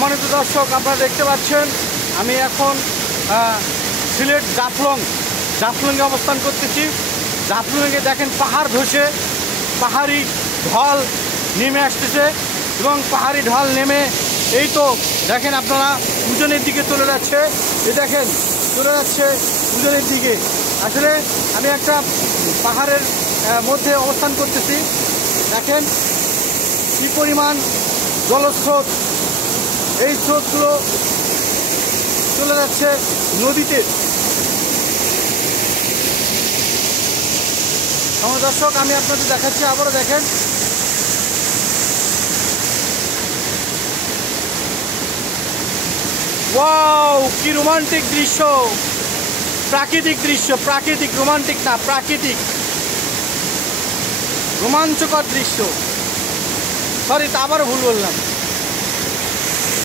সম্মানিত দর্শক, আপনারা দেখতে পাচ্ছেন আমি এখন সিলেট জাফলংয়ে অবস্থান করতেছি। জাফলংয়ে দেখেন পাহাড় ধসে পাহাড়ি ঢল নেমে আসতেছে এবং পাহাড়ি ঢল নেমে এই তো দেখেন আপনারা উজানের দিকে চলে যাচ্ছে। এই দেখেন চলে যাচ্ছে উজানের দিকে। আসলে আমি একটা পাহাড়ের মধ্যে অবস্থান করতেছি। দেখেন কি পরিমাণ জলস্রোত, এই স্রোতগুলো চলে যাচ্ছে নদীতে। আমার দর্শক আমি আপনাদের দেখাচ্ছি, আবারও দেখেন ওয়াও কি রোমান্টিক দৃশ্য, প্রাকৃতিক দৃশ্য, প্রাকৃতিক রোমান্টিক না প্রাকৃতিক রোমাঞ্চকর দৃশ্য। সরি তা আবারও ভুল বললাম।